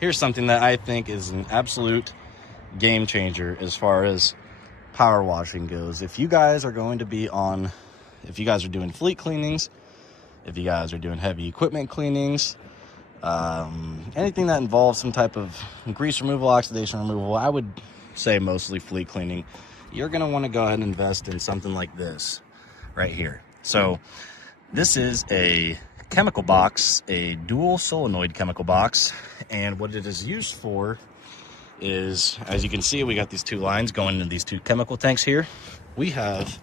here's something that I think is an absolute game changer as far as power washing goes. If you guys are doing fleet cleanings, if you guys are doing heavy equipment cleanings, anything that involves some type of grease removal, oxidation removal, I would say mostly fleet cleaning, you're going to want to go ahead and invest in something like this right here. So this is a chemical box, a dual solenoid chemical box, and what it is used for is, as you can see, we got these two lines going into these two chemical tanks here. We have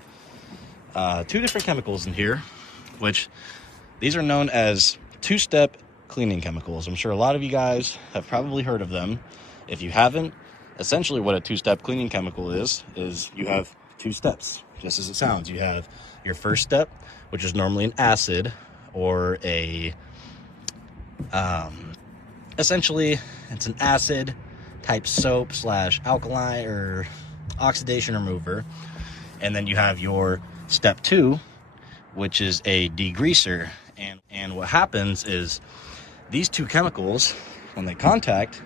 two different chemicals in here, which these are known as two-step cleaning chemicals. I'm sure a lot of you guys have probably heard of them. If you haven't, essentially what a two-step cleaning chemical is you have two steps, just as it sounds. You have your first step, which is normally an acid or essentially it's an acid type soap / alkaline or oxidation remover. And then you have your step 2, which is a degreaser. And what happens is these two chemicals, when they contact,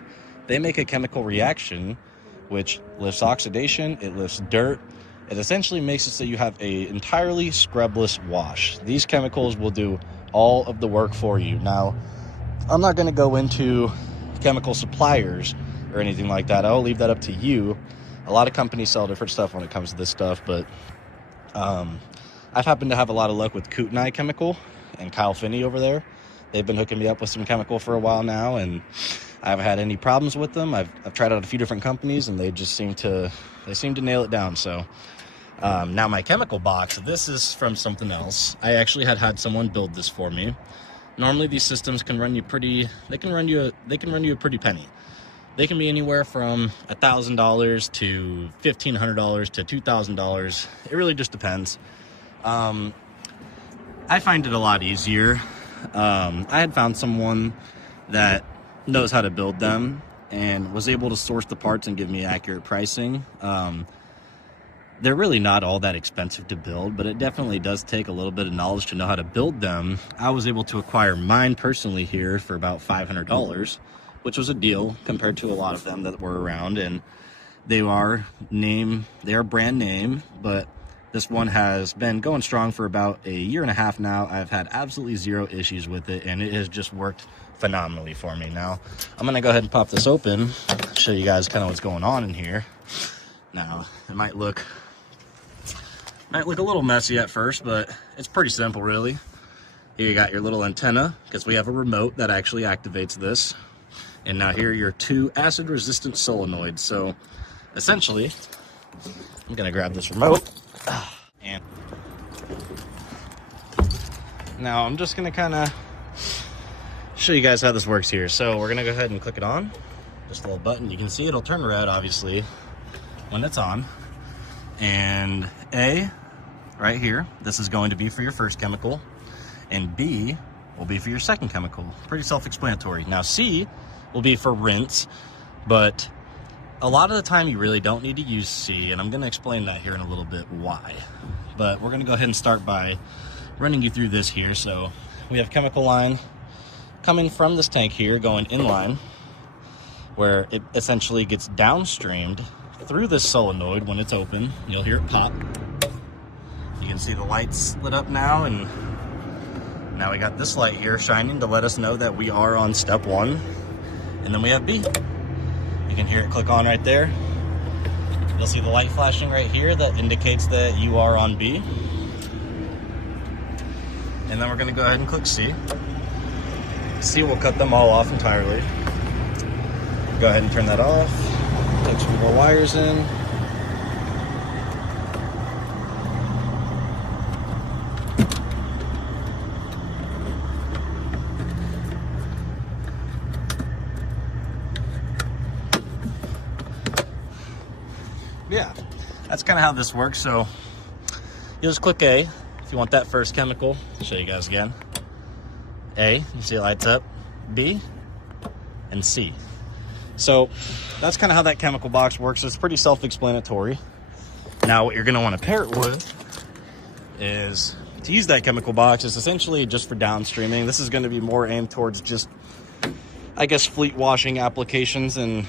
they make a chemical reaction which lifts oxidation, it lifts dirt. It essentially makes it so you have a entirely scrubless wash. These chemicals will do all of the work for you. Now, I'm not going to go into chemical suppliers or anything like that. I'll leave that up to you. A lot of companies sell different stuff when it comes to this stuff, but I've happened to have a lot of luck with Kootenai Chemical and Kyle Finney over there. They've been hooking me up with some chemical for a while now, and I haven't had any problems with them. I've tried out a few different companies, and they just seem to nail it down. So now my chemical box, this is from something else. I actually had someone build this for me. Normally these systems can run you they can run you a pretty penny. They can be anywhere from $1,000 to $1,500 to $2,000. It really just depends. I find it a lot easier. I had found someone that knows how to build them and was able to source the parts and give me accurate pricing. They're really not all that expensive to build, but it definitely does take a little bit of knowledge to know how to build them. I was able to acquire mine personally here for about $500, which was a deal compared to a lot of them that were around. And they are brand name, but this one has been going strong for about a year and a half now. I've had absolutely zero issues with it, and it has just worked phenomenally for me. Now, I'm going to go ahead and pop this open, show you guys kind of what's going on in here. Now, it might look a little messy at first, but it's pretty simple, really. Here you got your little antenna, because we have a remote that actually activates this. And now here are your two acid-resistant solenoids. So, essentially, I'm going to grab this remote. And now I'm just going to kind of show you guys how this works here. So we're going to go ahead and click it on. Just a little button. You can see it'll turn red, obviously, when it's on. And A, right here, this is going to be for your first chemical. And B will be for your second chemical. Pretty self-explanatory. Now C will be for rinse, but a lot of the time you really don't need to use C, and I'm going to explain that here in a little bit why. But we're going to go ahead and start by running you through this here. So we have chemical line coming from this tank here, going inline, where it essentially gets downstreamed through this solenoid. When it's open, you'll hear it pop. You can see the lights lit up now, and now we got this light here shining to let us know that we are on step 1. And then we have B. You can hear it click on right there. You'll see the light flashing right here that indicates that you are on B. And then we're going to go ahead and click C. C will cut them all off entirely. Go ahead and turn that off. Take some more wires in. Yeah, that's kind of how this works. So you'll just click A if you want that first chemical. I'll show you guys again. A, you see it lights up. B, and C. So that's kind of how that chemical box works. It's pretty self-explanatory. Now what you're going to want to pair it with is, to use that chemical box, is essentially just for downstreaming. This is going to be more aimed towards just I guess, fleet washing applications and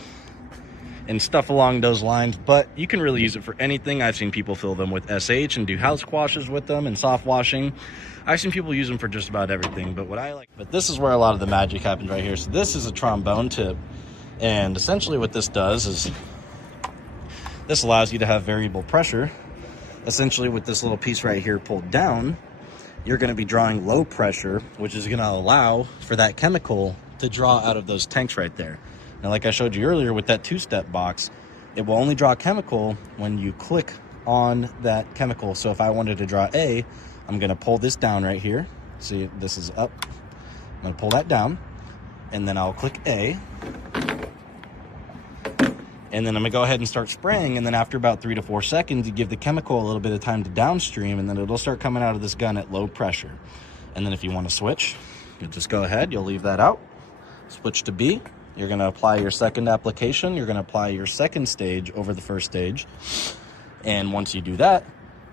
stuff along those lines, but you can really use it for anything. I've seen people fill them with SH and do house washes with them and soft washing. I've seen people use them for just about everything, but this is where a lot of the magic happens right here. So this is a trombone tip, and essentially what this does is this allows you to have variable pressure. Essentially with this little piece right here pulled down, you're going to be drawing low pressure, which is going to allow for that chemical to draw out of those tanks right there. Now, like I showed you earlier with that two-step box, it will only draw chemical when you click on that chemical. So if I wanted to draw A, I'm going to pull this down right here. See, this is up. I'm going to pull that down, and then I'll click A. And then I'm going to go ahead and start spraying, and then after about 3 to 4 seconds, you give the chemical a little bit of time to downstream, and then it'll start coming out of this gun at low pressure. And then if you want to switch, you just go ahead, you'll leave that out, switch to B. You're going to apply your second application. You're going to apply your second stage over the first stage. And once you do that,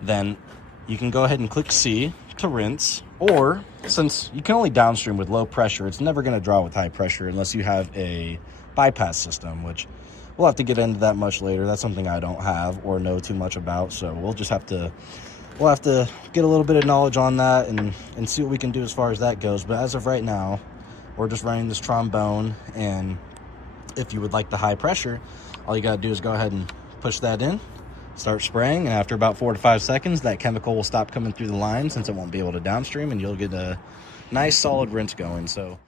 then you can go ahead and click C to rinse. Or, since you can only downstream with low pressure, it's never going to draw with high pressure unless you have a bypass system, which we'll have to get into that much later. That's something I don't have or know too much about. So we'll have to get a little bit of knowledge on that and see what we can do as far as that goes. But as of right now, we're just running this trombone, and if you would like the high pressure, all you gotta do is go ahead and push that in, start spraying, and after about 4 to 5 seconds, that chemical will stop coming through the line since it won't be able to downstream, and you'll get a nice solid rinse going. So